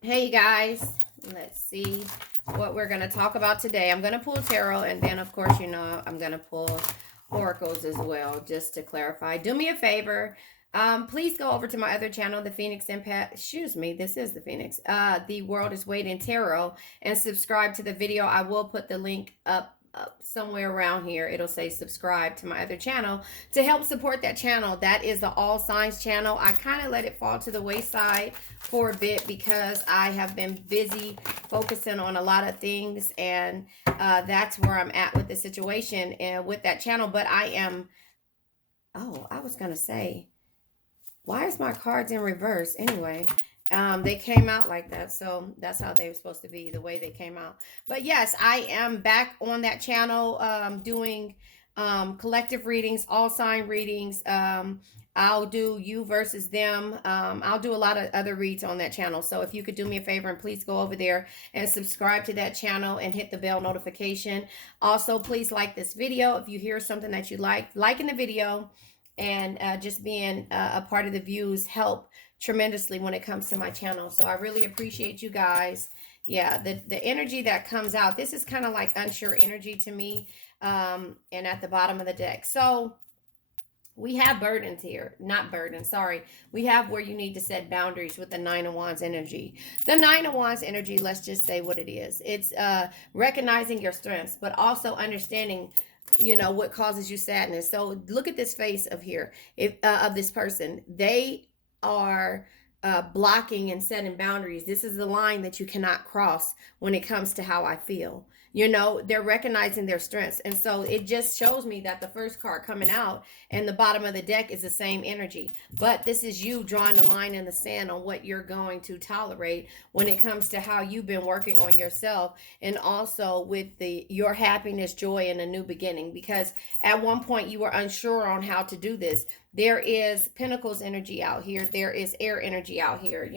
Hey guys, let's see what we're going to talk about today. I'm going to pull tarot, and then, of course, I'm going to pull oracles as well, just to clarify. Do me a favor. Please go over to my other channel, the Phoenix Empath. Excuse me, this is the Phoenix. The World is Waiting Tarot, and subscribe to the video. I will put the link up somewhere around here. It'll say subscribe to my other channel to help support that channel. That is the All Signs channel. I kind of let it fall to the wayside for a bit because I have been busy focusing on a lot of things, and that's where I'm at with the situation and with that channel. But I am, oh, I was going to say, why is my cards in reverse anyway? They came out like that, so that's how they were supposed to be, the way they came out. But yes, I am back on that channel, doing collective readings, all sign readings. I'll do you versus them. I'll do a lot of other reads on that channel. So if you could do me a favor and please go over there and subscribe to that channel and hit the bell notification. Also, please like this video. If you hear something that you like in the video, and just being a part of the views help tremendously when it comes to my channel. So I really appreciate you guys. Yeah, the energy that comes out, this is kind of like unsure energy to me. And at the bottom of the deck. So we have burdens here, not burdens, sorry. We have where you need to set boundaries with the Nine of Wands energy. The Nine of Wands energy, let's just say what it is. It's recognizing your strengths, but also understanding what causes you sadness. So look at this face of here, if of this person. They are blocking and setting boundaries. This is the line that you cannot cross when it comes to how I feel. They're recognizing their strengths. And so it just shows me that the first card coming out and the bottom of the deck is the same energy. But this is you drawing the line in the sand on what you're going to tolerate when it comes to how you've been working on yourself, and also with your happiness, joy, and a new beginning. Because at one point you were unsure on how to do this. There is Pentacles energy out here. There is air energy out here.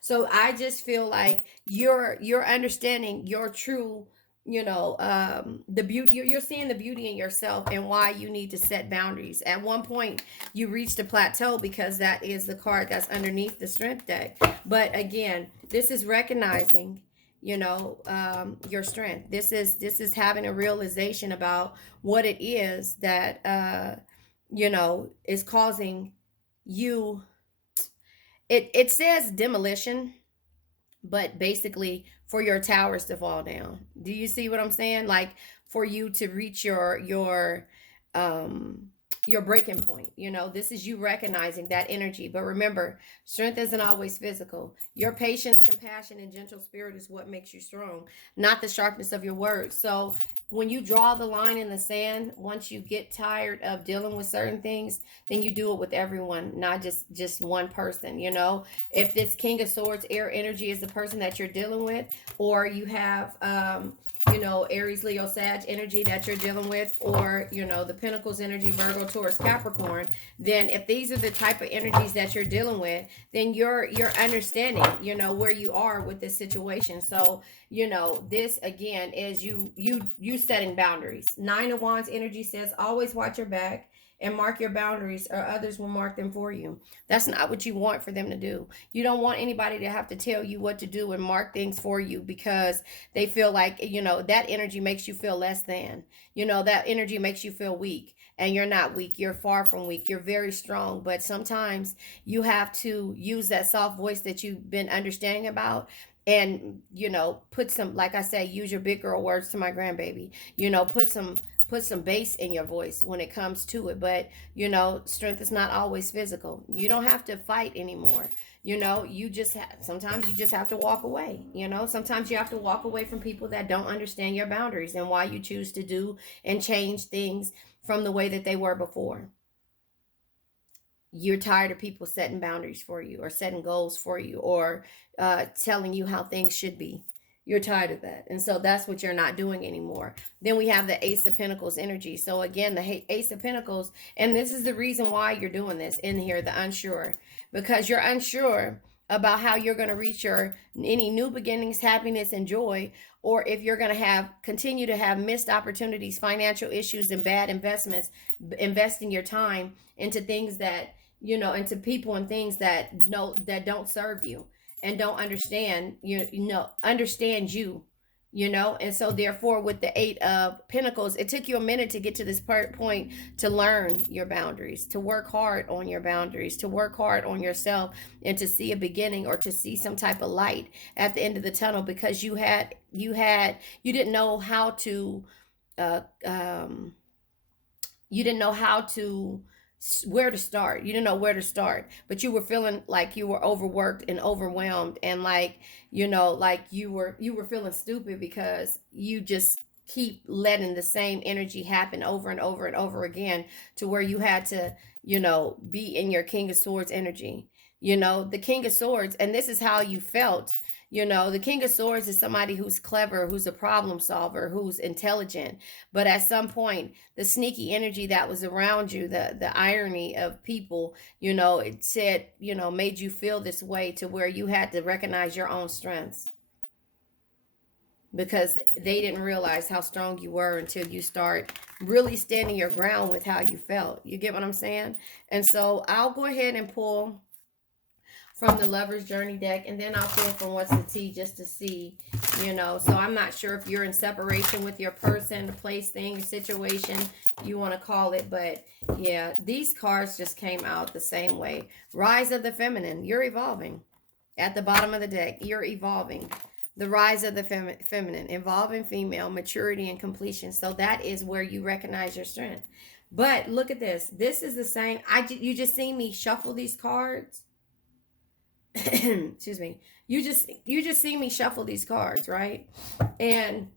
So I just feel like you're understanding your true, the beauty. You're seeing the beauty in yourself and why you need to set boundaries. At one point you reached a plateau, because that is the card that's underneath the strength deck. But again, this is recognizing your strength. This is having a realization about what it is that is causing you. It says demolition, but basically for your towers to fall down. Do you see what I'm saying? Like, for you to reach your breaking point. This is you recognizing that energy. But remember, strength isn't always physical. Your patience, compassion, and gentle spirit is what makes you strong, not the sharpness of your words. So when you draw the line in the sand, once you get tired of dealing with certain things, then you do it with everyone, not just one person. If this King of Swords air energy is the person that you're dealing with, or you have Aries, Leo, Sag energy that you're dealing with, or the Pentacles energy, Virgo, Taurus, Capricorn, then if these are the type of energies that you're dealing with, then you're understanding where you are with this situation. So this again is you setting boundaries. Nine of Wands energy says always watch your back and mark your boundaries, or others will mark them for you. That's not what you want for them to do. You don't want anybody to have to tell you what to do and mark things for you, because they feel like that energy makes you feel less than. That energy makes you feel weak, and you're not weak. You're far from weak. You're very strong. But sometimes you have to use that soft voice that you've been understanding about, and put some, like I say, use your big girl words to my grandbaby. Put some bass in your voice when it comes to it. But strength is not always physical. You don't have to fight anymore. You just sometimes you just have to walk away. Sometimes you have to walk away from people that don't understand your boundaries and why you choose to do and change things from the way that they were before. You're tired of people setting boundaries for you, or setting goals for you, or telling you how things should be. You're tired of that. And so that's what you're not doing anymore. Then we have the Ace of Pentacles energy. So again, the Ace of Pentacles, and this is the reason why you're doing this in here, the unsure, because you're unsure about how you're going to reach your any new beginnings, happiness, and joy, or if you're going to continue to have missed opportunities, financial issues, and bad investments, investing your time into things that into people and things that don't serve you. and don't understand understand you. And so therefore with the 8 of Pentacles, it took you a minute to get to this point, to learn your boundaries, to work hard on your boundaries, to work hard on yourself, and to see a beginning, or to see some type of light at the end of the tunnel, because you didn't know how to uh um you didn't know how to where to start. You didn't know where to start, but you were feeling like you were overworked and overwhelmed, and like, like you were feeling stupid because you just keep letting the same energy happen over and over and over again, to where you had to, be in your King of Swords energy. The King of Swords, and this is how you felt. The King of Swords is somebody who's clever, who's a problem solver, who's intelligent. But at some point, the sneaky energy that was around you, the irony of people, it said, made you feel this way, to where you had to recognize your own strengths, because they didn't realize how strong you were until you start really standing your ground with how you felt. You get what I'm saying? And so I'll go ahead and pull from the Lover's Journey deck, and then I'll pull from What's the Tea, just to see, So I'm not sure if you're in separation with your person, place, thing, situation, you want to call it. But yeah, these cards just came out the same way. Rise of the Feminine. You're evolving. At the bottom of the deck, you're evolving. The rise of the feminine, evolving female, maturity and completion. So that is where you recognize your strength. But look at this. This is the same. You just seen me shuffle these cards. Excuse me. You just see me shuffle these cards, right? And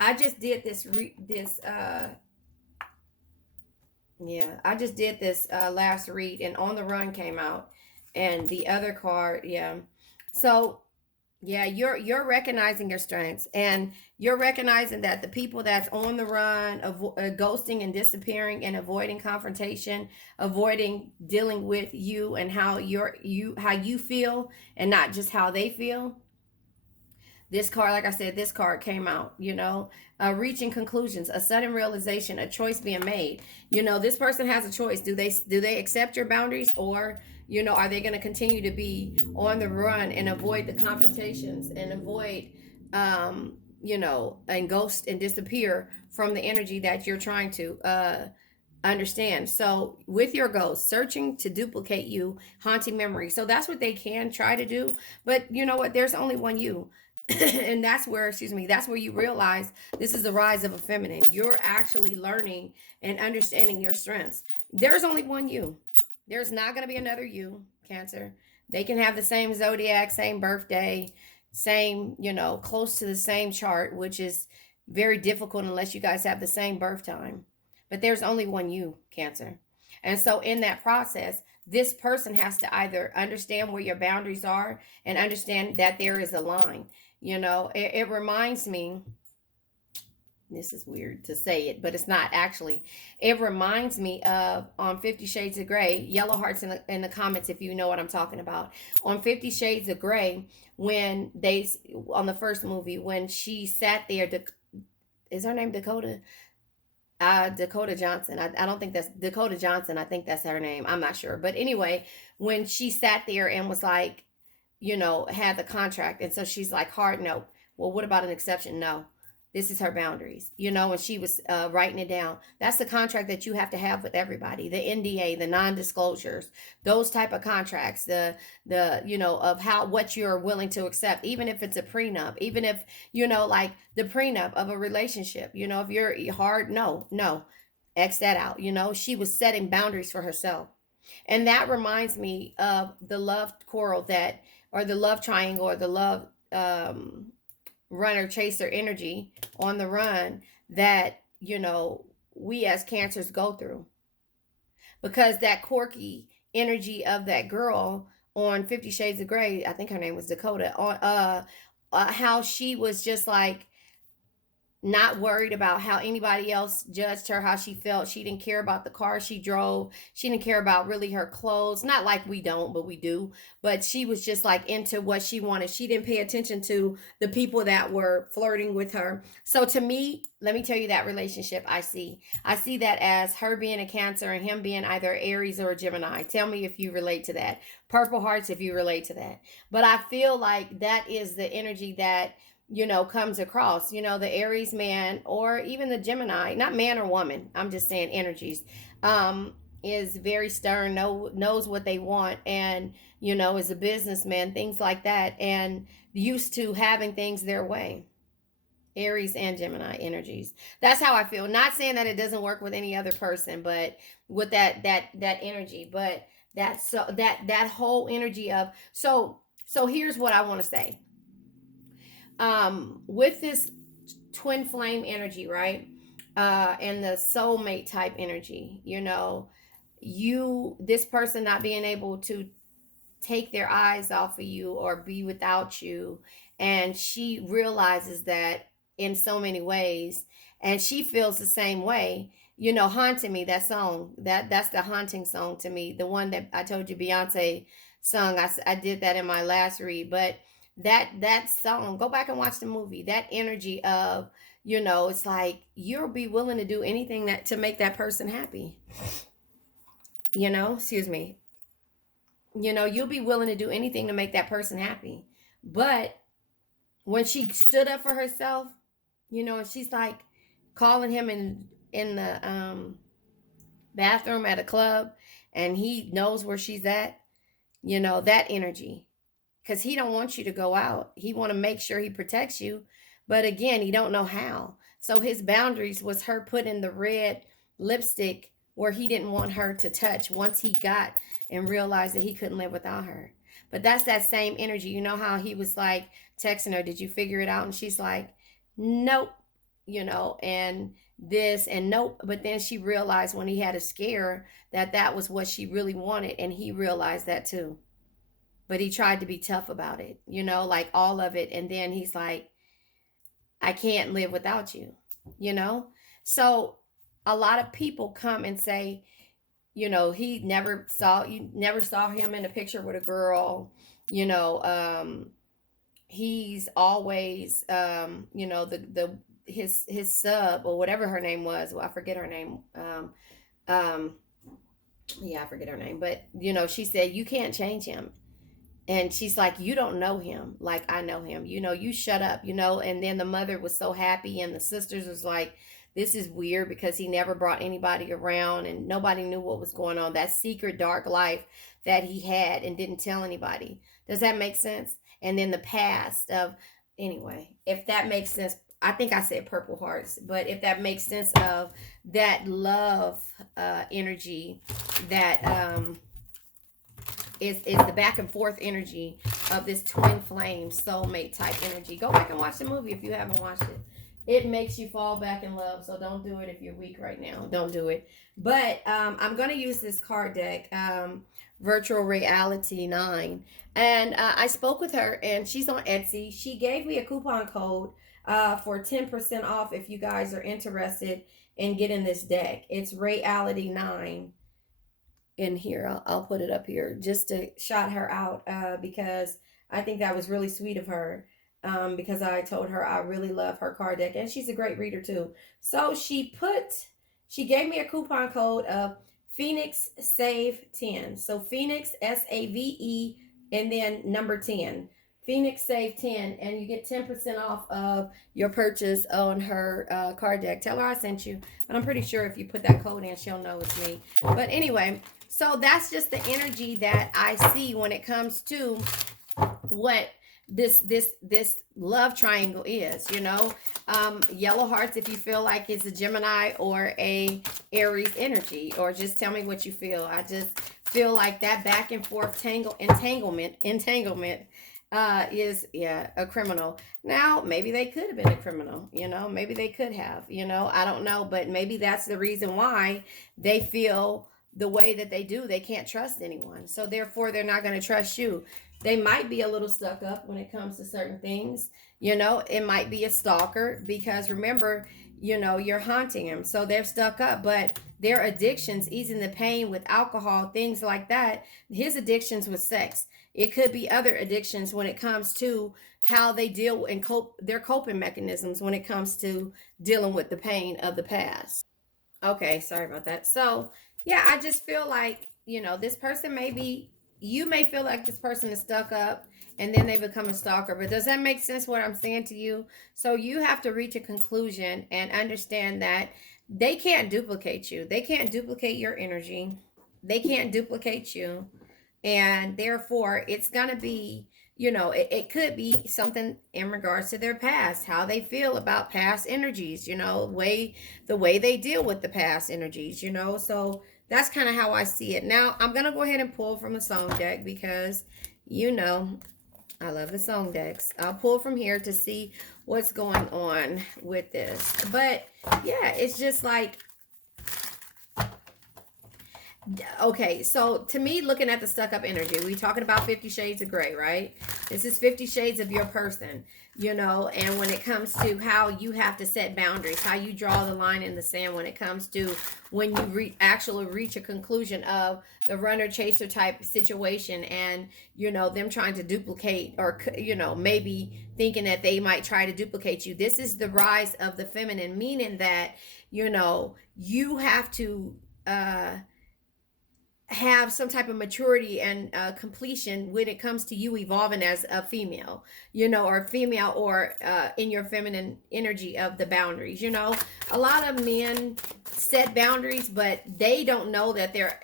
I just did this I just did this last read, and On the Run came out, and the other card, yeah. So yeah, you're recognizing your strengths, and you're recognizing that the people that's on the run, ghosting and disappearing and avoiding confrontation, avoiding dealing with you and how how you feel, and not just how they feel. This card, like I said, this card came out, reaching conclusions, a sudden realization, a choice being made. This person has a choice. Do they accept your boundaries, or, are they going to continue to be on the run and avoid the confrontations, and avoid, and ghost and disappear from the energy that you're trying to, understand. So with your ghost searching to duplicate you, haunting memory, so that's what they can try to do. But you know what, there's only one you. And that's where, that's where you realize this is the rise of a feminine. You're actually learning and understanding your strengths. There's only one you. There's not going to be another you, Cancer. They can have the same zodiac, same birthday, same, close to the same chart, which is very difficult unless you guys have the same birth time. But there's only one you, Cancer. And so in that process, this person has to either understand where your boundaries are, and understand that there is a line. It reminds me, this is weird to say it, but it's not actually. It reminds me of on 50 Shades of Grey, yellow hearts in the comments if you know what I'm talking about. On 50 Shades of Grey, when on the first movie, when she sat there, is her name Dakota? Dakota Johnson. I don't think that's Dakota Johnson. I think that's her name. I'm not sure. But anyway, when she sat there and was like, had the contract. And so she's like, hard no. Well, what about an exception? No. This is her boundaries, and she was writing it down. That's the contract that you have to have with everybody. The NDA, the non-disclosures, those type of contracts, the of what you're willing to accept, even if it's a prenup, even if, like the prenup of a relationship, if you're hard, no, X that out. She was setting boundaries for herself. And that reminds me of the love coral or the love triangle, or the love runner chaser energy on the run that we as Cancers go through, because that quirky energy of that girl on 50 Shades of Grey, I think her name was Dakota, on how she was just like, not worried about how anybody else judged her, how she felt. She didn't care about the car she drove. She didn't care about really her clothes. Not like we don't, but we do. But she was just like into what she wanted. She didn't pay attention to the people that were flirting with her. So to me, let me tell you that relationship I see. I see that as her being a Cancer and him being either Aries or a Gemini. Tell me if you relate to that. Purple hearts if you relate to that. But I feel like that is the energy that comes across, the Aries man or even the Gemini, not man or woman, I'm just saying energies, is very stern, knows what they want, and, is a businessman, things like that, and used to having things their way. Aries and Gemini energies. That's how I feel. Not saying that it doesn't work with any other person, but with that energy. But that's so that whole energy of so here's what I want to say with this twin flame energy, right? And the soulmate type energy, this person not being able to take their eyes off of you or be without you, and she realizes that in so many ways, and she feels the same way. Haunting Me, that song, that's the haunting song to me, the one that I told you Beyonce sung. I did that in my last read, but that song, go back and watch the movie. That energy of, it's like you'll be willing to do anything that to make that person happy. Excuse me. You'll be willing to do anything to make that person happy. But when she stood up for herself, and she's like calling him in the bathroom at a club, and he knows where she's at, that energy, because he don't want you to go out. He want to make sure he protects you, but again, he don't know how. So his boundaries was her putting the red lipstick where he didn't want her to touch once he got and realized that he couldn't live without her. But that's that same energy. You know how he was like texting her, did you figure it out? And she's like, nope, and this and nope. But then she realized when he had a scare that was what she really wanted, and he realized that too. But he tried to be tough about it, like all of it. And then he's like, I can't live without you. So a lot of people come and say, he never saw him in a picture with a girl, you know, he's always, his sub or whatever her name was. Well, I forget her name. Um, yeah, I forget her name, but she said, you can't change him. And she's like, you don't know him like I know him. You shut up, And then the mother was so happy, and the sisters was like, this is weird because he never brought anybody around and nobody knew what was going on. That secret dark life that he had and didn't tell anybody. Does that make sense? And then the past of, anyway, if that makes sense, I think I said purple hearts, but if that makes sense of that love energy that is the back and forth energy of this twin flame soulmate type energy. Go back and watch the movie if you haven't watched it. It makes you fall back in love, so don't do it if you're weak right now. Don't do it. But I'm going to use this card deck, Virtual Reality 9. And I spoke with her, and she's on Etsy. She gave me a coupon code for 10% off if you guys are interested in getting this deck. It's Reality 9. In here, I'll put it up here just to shout her out because I think that was really sweet of her, because I told her I really love her card deck, and she's a great reader too. So she gave me a coupon code of Phoenix Save 10. So Phoenix SAVE and then number 10. Phoenix Save 10, and you get 10% off of your purchase on her card deck. Tell her I sent you, but I'm pretty sure if you put that code in, she'll know it's me. But anyway, so that's just the energy that I see when it comes to what this love triangle is. Yellow hearts if you feel like it's a Gemini or a Aries energy, or just tell me what you feel. I just feel like that back and forth entanglement is a criminal. Now maybe they could have been a criminal, maybe they could have, I don't know, but maybe that's the reason why they feel the way that they do. They can't trust anyone, so therefore they're not going to trust you. They might be a little stuck up when it comes to certain things. You know, it might be a stalker because remember, you know, you're haunting them. So they're stuck up, but their addictions, easing the pain with alcohol, things like that. His addictions with sex. It could be other addictions when it comes to how they deal and cope, their coping mechanisms when it comes to dealing with the pain of the past. Okay, sorry about that. So, yeah, I just feel like, you know, this person may be, you may feel like this person is stuck up and then they become a stalker. But does that make sense what I'm saying to you? So, you have to reach a conclusion and understand that they can't duplicate you, they can't duplicate your energy, they can't duplicate you, and therefore it's going to be, you know, it could be something in regards to their past, how they feel about past energies, you know, the way they deal with the past energies, you know. So that's kind of how I see it. Now I'm going to go ahead and pull from a song deck because, you know, I love the song decks. I'll pull from here to see what's going on with this. But yeah, it's just like, okay, so to me, looking at the stuck up energy, we talking about 50 shades of gray, right? This is 50 shades of your person, you know. And when it comes to how you have to set boundaries, how you draw the line in the sand when it comes to when you actually reach a conclusion of the runner chaser type situation, and you know them trying to duplicate, or you know, maybe thinking that they might try to duplicate you. This is the rise of the feminine, meaning that, you know, you have to have some type of maturity and completion when it comes to you evolving as a female, you know, or female, or in your feminine energy of the boundaries. You know, a lot of men set boundaries, but they don't know that they're,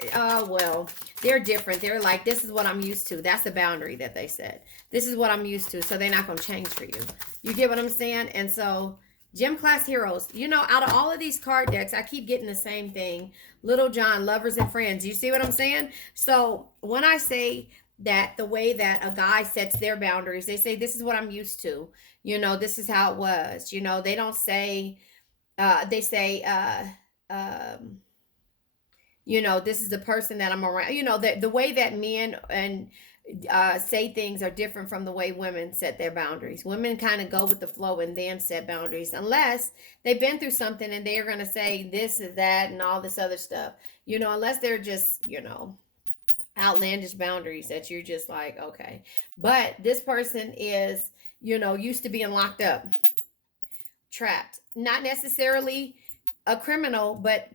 well, they're different. They're like, this is what I'm used to. That's the boundary that they set. This is what I'm used to. So they're not going to change for you. You get what I'm saying? And so, gym class heroes, you know, out of all of these card decks, I keep getting the same thing. Little John, lovers and friends. You see what I'm saying? So when I say that the way that a guy sets their boundaries, they say, this is what I'm used to. You know, this is how it was. You know, they don't say, they say, you know, this is the person that I'm around. You know, the way that men and say things are different from the way women set their boundaries. Women kind of go with the flow and then set boundaries, unless they've been through something and they're going to say this is that and all this other stuff. You know, unless they're just, you know, outlandish boundaries that you're just like, okay. But this person is, you know, used to being locked up, trapped, not necessarily a criminal, but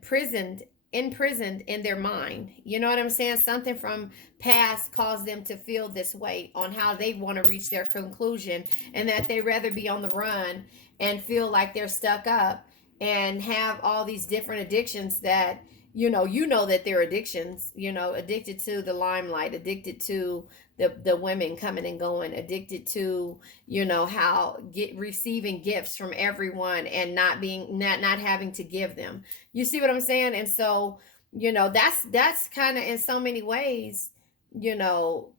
imprisoned in their mind. You know what I'm saying? Something from past caused them to feel this way on how they want to reach their conclusion, and that they rather be on the run and feel like they're stuck up and have all these different addictions that, you know that they're addictions, you know, addicted to the limelight, addicted to the women coming and going, addicted to, you know, how get receiving gifts from everyone and not having to give them. You see what I'm saying? And so, you know, that's kind of in so many ways, you know,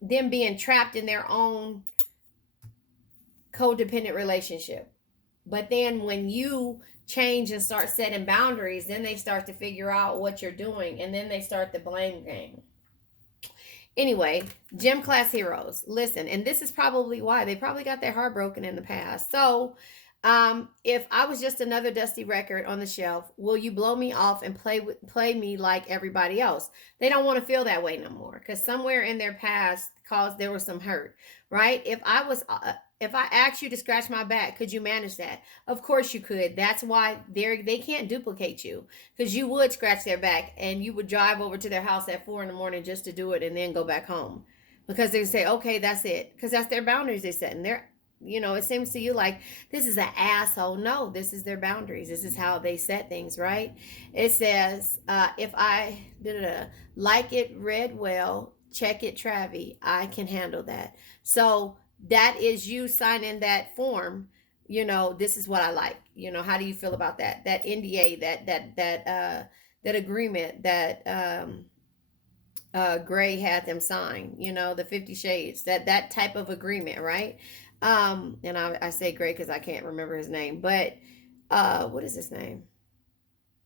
them being trapped in their own codependent relationship. But then when you change and start setting boundaries, then they start to figure out what you're doing, and then they start the blame game. Anyway, gym class heroes, listen, and this is probably why they probably got their heart broken in the past. So, if I was just another dusty record on the shelf, will you blow me off and play me like everybody else? They don't want to feel that way no more, because somewhere in their past caused there was some hurt, right? If I asked you to scratch my back, could you manage that? Of course you could. That's why they can't duplicate you, because you would scratch their back and you would drive over to their house at 4 in the morning just to do it and then go back home, because they say, okay, that's it, because that's their boundaries they set. And they're, you know, it seems to you like this is an asshole. No, this is their boundaries. This is how they set things, right? It says, if I like it read well, check it, Travi. I can handle that. So that is you signing that form. You know, this is what I like. You know, how do you feel about that? That NDA, that agreement that Gray had them sign. You know, the 50 Shades, that type of agreement, right? And I say Gray because I can't remember his name, but what is his name?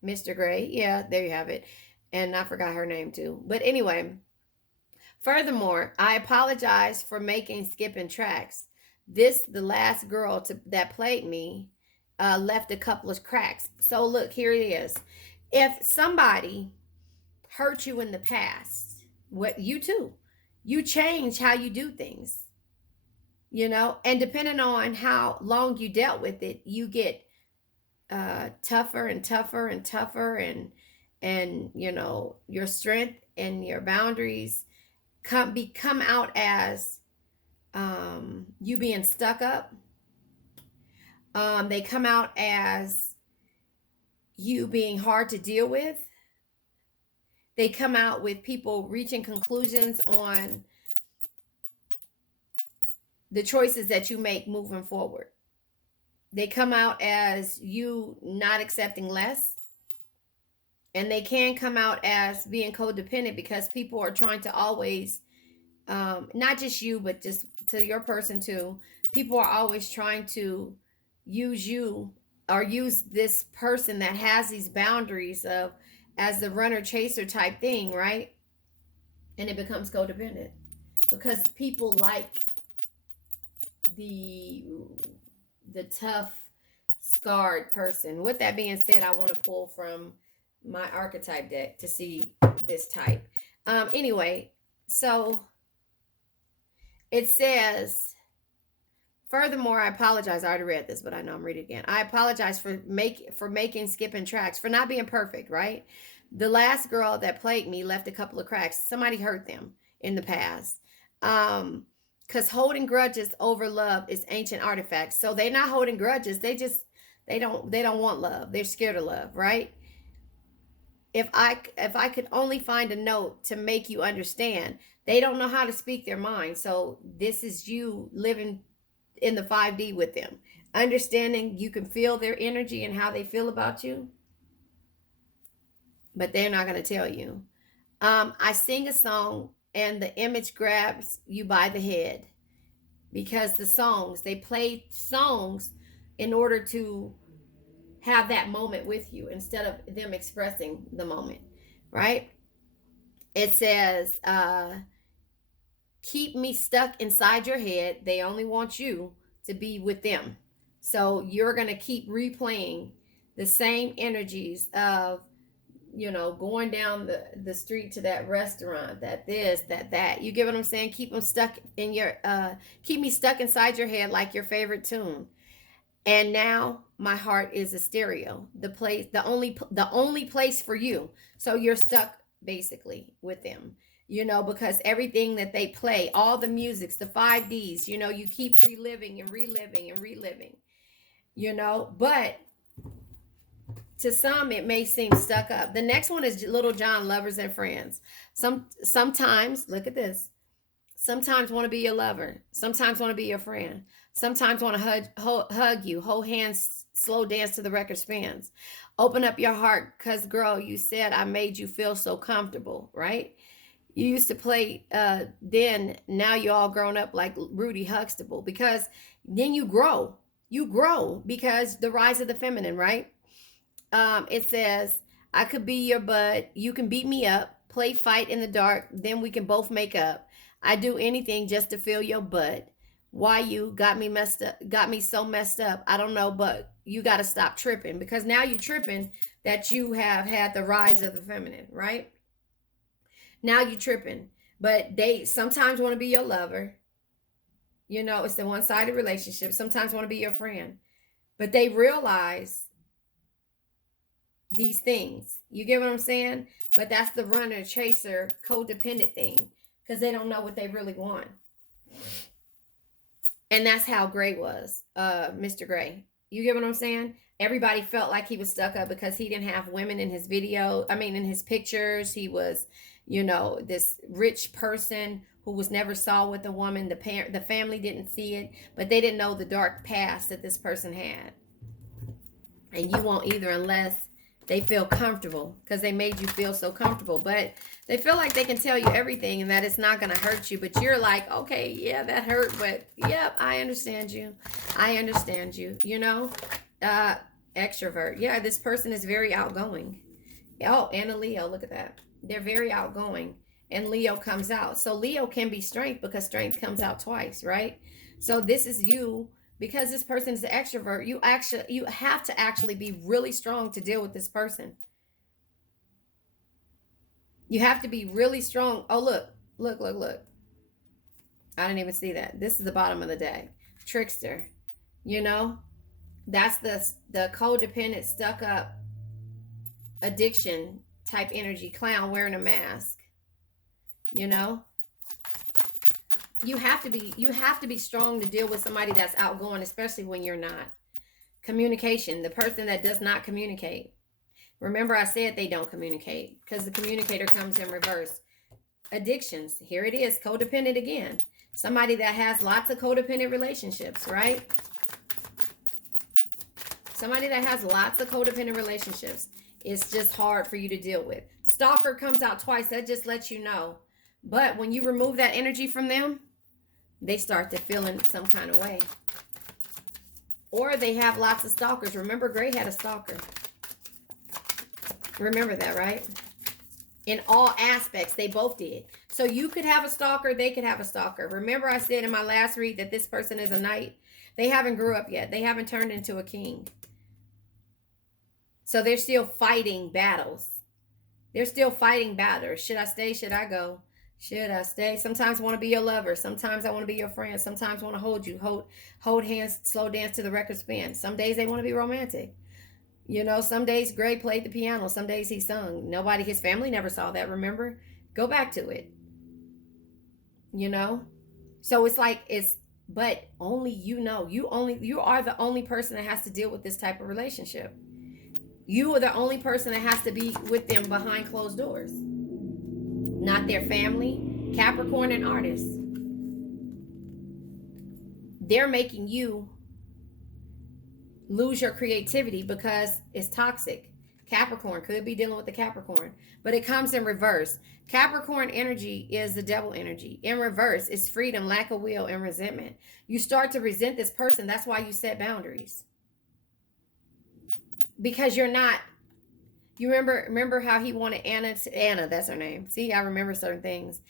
Mr. Gray. Yeah, there you have it. And I forgot her name too. But anyway, Furthermore, I apologize for making skipping tracks. The last girl that played me, left a couple of cracks. So look, here it is. If somebody hurt you in the past, what you too, you change how you do things, and depending on how long you dealt with it, you get tougher and tougher and tougher, and your strength and your boundaries come out as you being stuck up. They come out as you being hard to deal with. They come out with people reaching conclusions on the choices that you make moving forward. They come out as you not accepting less. And they can come out as being codependent, because people are trying to always, not just you, but just to your person too. People are always trying to use you, or use this person that has these boundaries of as the runner chaser type thing, right? And it becomes codependent because people like the tough, scarred person. With that being said, I want to pull from my archetype deck to see this type. Anyway, so it says, furthermore, I apologize. I already read this, but I know I'm reading it again. I apologize for making skipping tracks, for not being perfect, right? The last girl that played me left a couple of cracks. Somebody hurt them in the past. Because holding grudges over love is ancient artifacts. So they're not holding grudges. They don't want love. They're scared of love, right? If I could only find a note to make you understand, they don't know how to speak their mind. So this is you living in the 5D with them, understanding you can feel their energy and how they feel about you, but they're not going to tell you. I sing a song and the image grabs you by the head, because they play songs in order to have that moment with you instead of them expressing the moment, right? It says, keep me stuck inside your head. They only want you to be with them. So you're going to keep replaying the same energies of, going down the street to that restaurant, that. You get what I'm saying? Keep me stuck inside your head like your favorite tune. And now my heart is a stereo, the only place for you. So you're stuck basically with them, because everything that they play, all the musics, the 5Ds, you keep reliving and reliving and reliving, but to some it may seem stuck up. The next one is Little John, Lovers and Friends. Sometimes, look at this. Sometimes want to be your lover. Sometimes want to be your friend. Sometimes want to hug you, hold hands, slow dance to the record spins. Open up your heart, because, girl, you said I made you feel so comfortable, right? You used to play then. Now you're all grown up like Rudy Huxtable, because then you grow. You grow because the rise of the feminine, right? It says, I could be your bud. You can beat me up. Play fight in the dark. Then we can both make up. I do anything just to feel your butt. Why you got me so messed up? I don't know, but you got to stop tripping, because now you're tripping that you have had the rise of the feminine, right? Now you're tripping, but they sometimes want to be your lover. It's the one-sided relationship. Sometimes want to be your friend, but they realize these things. You get what I'm saying? But that's the runner, chaser, codependent thing, because they don't know what they really want. And that's how Gray was, Mr. Gray. You get what I'm saying? Everybody felt like he was stuck up because he didn't have women in his in his pictures. He was, this rich person who was never saw with a woman. The family didn't see it, but they didn't know the dark past that this person had. And you won't either unless they feel comfortable, because they made you feel so comfortable. But they feel like they can tell you everything and that it's not going to hurt you. But you're like, okay, yeah, that hurt. But yep, I understand you. I understand you, extrovert. Yeah, this person is very outgoing. Oh, and a Leo, look at that. They're very outgoing. and Leo comes out. So Leo can be strength because strength comes out twice, right? So this is you, because this person is an extrovert. You have to actually be really strong to deal with this person. You have to be really strong. Oh, look. I didn't even see that. This is the bottom of the deck. Trickster. You know, that's the codependent, stuck up, addiction type energy. Clown wearing a mask. You know, you have to be strong to deal with somebody that's outgoing, especially when you're not. Communication. The person that does not communicate. Remember, I said they don't communicate because the communicator comes in reverse. Addictions. Here it is, codependent again. Somebody that has lots of codependent relationships, right? Somebody that has lots of codependent relationships. It's just hard for you to deal with. Stalker comes out twice. That just lets you know. But when you remove that energy from them, they start to feel in some kind of way. Or they have lots of stalkers. Remember, Gray had a stalker. Remember that, right? In all aspects, they both did. So you could have a stalker, they could have a stalker. Remember I said in my last read that this person is a knight? They haven't grew up yet. They haven't turned into a king. So they're still fighting battles. They're still fighting battles. Should I stay? Should I go? Should I stay? Sometimes I want to be your lover. Sometimes I want to be your friend. Sometimes I want to hold you. Hold hands, slow dance to the record spin. Some days they want to be romantic. You know, some days Gray played the piano. Some days he sung. Nobody, his family never saw that, remember? Go back to it. You know? So it's like, but only you know. You are the only person that has to deal with this type of relationship. You are the only person that has to be with them behind closed doors. Not their family. Capricorn and artists. They're making you lose your creativity because it's toxic. Capricorn could be dealing with the Capricorn, but it comes in reverse. Capricorn energy is the devil energy. In reverse, it's freedom, lack of will, and resentment. You start to resent this person. That's why you set boundaries. Because you're not. You remember how he wanted Anna, that's her name. See, I remember certain things.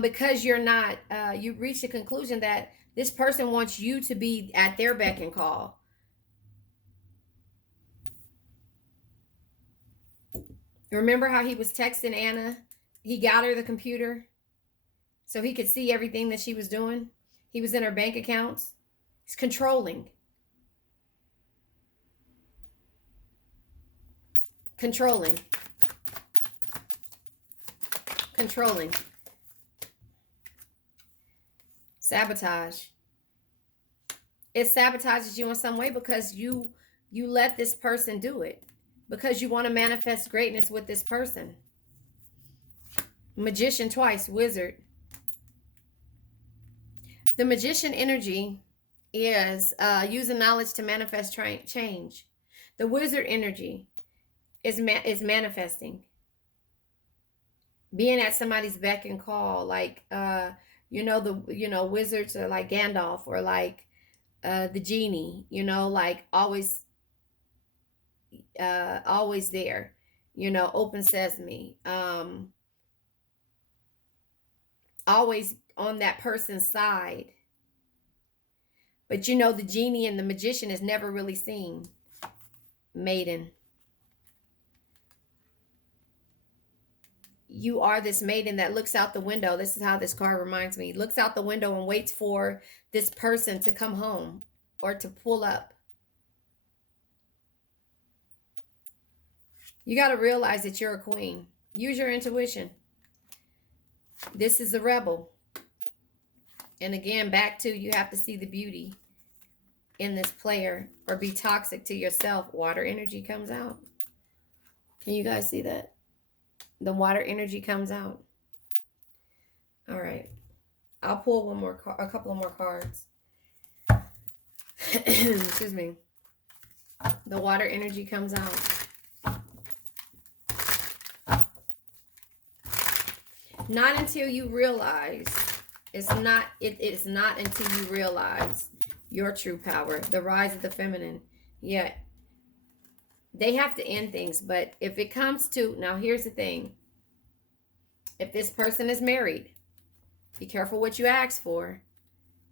Because you're not, you reach the conclusion that this person wants you to be at their beck and call. Remember how he was texting Anna? He got her the computer so he could see everything that she was doing. He was in her bank accounts. He's controlling. Controlling. Sabotage. It sabotages you in some way because you let this person do it. Because you want to manifest greatness with this person. Magician twice, wizard. The magician energy is using knowledge to manifest change. The wizard energy is manifesting. Being at somebody's beck and call, like wizards are like Gandalf or like the genie, like always there, open sesame, always on that person's side. But the genie and the magician is never really seen. Maiden. You are this maiden that looks out the window. This is how this card reminds me. Looks out the window and waits for this person to come home or to pull up. You got to realize that you're a queen. Use your intuition. This is the rebel. And again, back to you have to see the beauty in this player or be toxic to yourself. Water energy comes out. Can you guys see that? The water energy comes out. All right. I'll pull a couple of more cards. Excuse me. The water energy comes out. Not until you realize, it is not until you realize your true power, the rise of the feminine. Yeah. They have to end things, but if it comes to, now here's the thing. If this person is married, be careful what you ask for.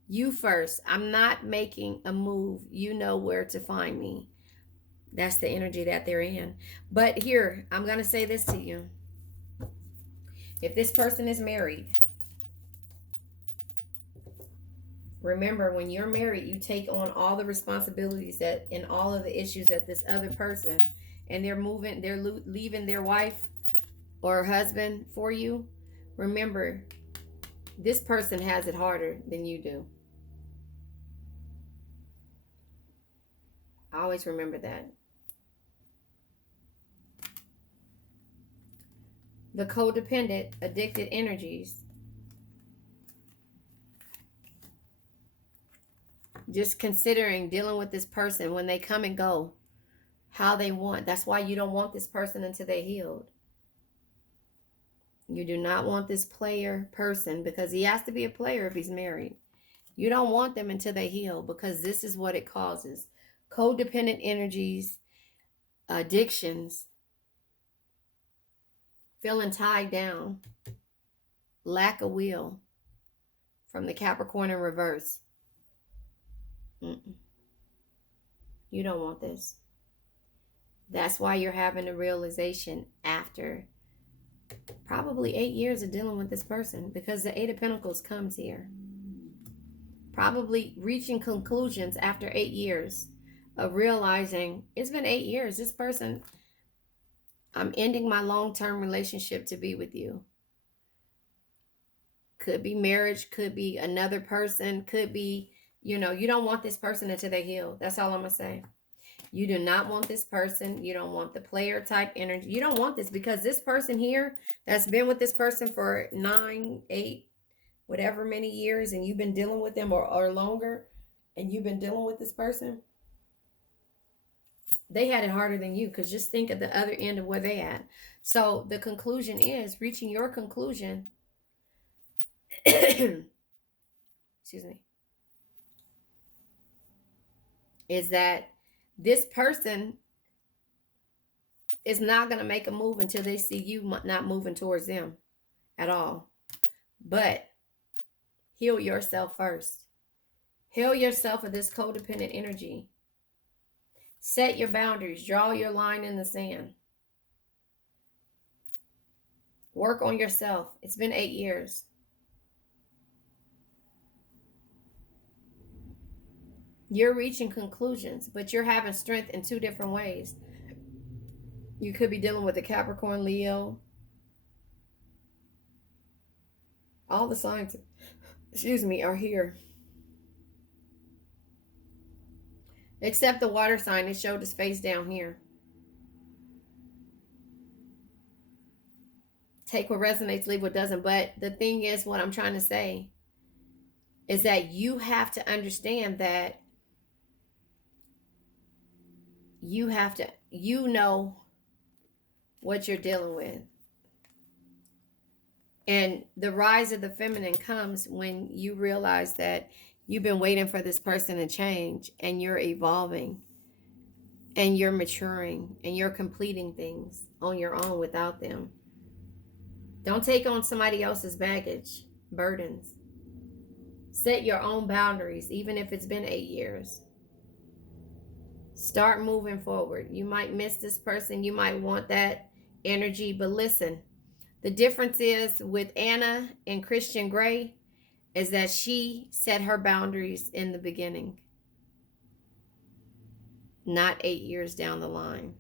You first. I'm not making a move. You know where to find me. That's the energy that they're in. But here, I'm going to say this to you. If this person is married, remember, when you're married, you take on all the responsibilities that and all of the issues that this other person, and they're leaving their wife or husband for you. Remember, this person has it harder than you do. I always remember that. The codependent, addicted energies. Just considering dealing with this person when they come and go, how they want. That's why you don't want this person until they healed. You do not want this player person, because he has to be a player if he's married. You don't want them until they heal, because this is what it causes. Codependent energies, addictions, feeling tied down, lack of will from the Capricorn in reverse. You don't want this. That's why you're having a realization after probably 8 years of dealing with this person, because the Eight of Pentacles comes here. Probably reaching conclusions after 8 years of realizing it's been 8 years. This person, I'm ending my long-term relationship to be with you. Could be marriage, could be another person, could be, you don't want this person until they heal. That's all I'm going to say. You do not want this person. You don't want the player type energy. You don't want this, because this person here that's been with this person for 9, 8, whatever many years, and you've been dealing with them or longer, and you've been dealing with this person, they had it harder than you, because just think of the other end of where they at. So the conclusion is, reaching your conclusion, excuse me, is that this person is not going to make a move until they see you not moving towards them at all. But heal yourself first. Heal yourself of this codependent energy. Set your boundaries. Draw your line in the sand. Work on yourself. It's been 8 years. You're reaching conclusions, but you're having strength in 2 different ways. You could be dealing with a Capricorn, Leo. All the signs, are here. Except the water sign, it showed his face down here. Take what resonates, leave what doesn't. But the thing is, what I'm trying to say is that you have to understand that you know what you're dealing with. And the rise of the feminine comes when you realize that you've been waiting for this person to change, and you're evolving, and you're maturing, and you're completing things on your own without them. Don't take on somebody else's baggage, burdens. Set your own boundaries, even if it's been 8 years. Start moving forward. You might miss this person. You might want that energy. But listen, the difference is with Anna and Christian Grey is that she set her boundaries in the beginning, not 8 years down the line.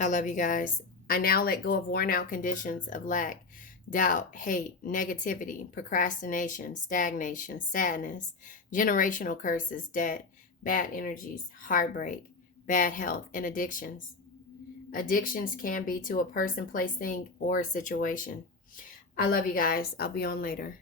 I love you guys. I now let go of worn out conditions of lack, doubt, hate, negativity, procrastination, stagnation, sadness, generational curses, debt, bad energies, heartbreak, bad health, and addictions. Addictions can be to a person, place, thing, or a situation. I love you guys. I'll be on later.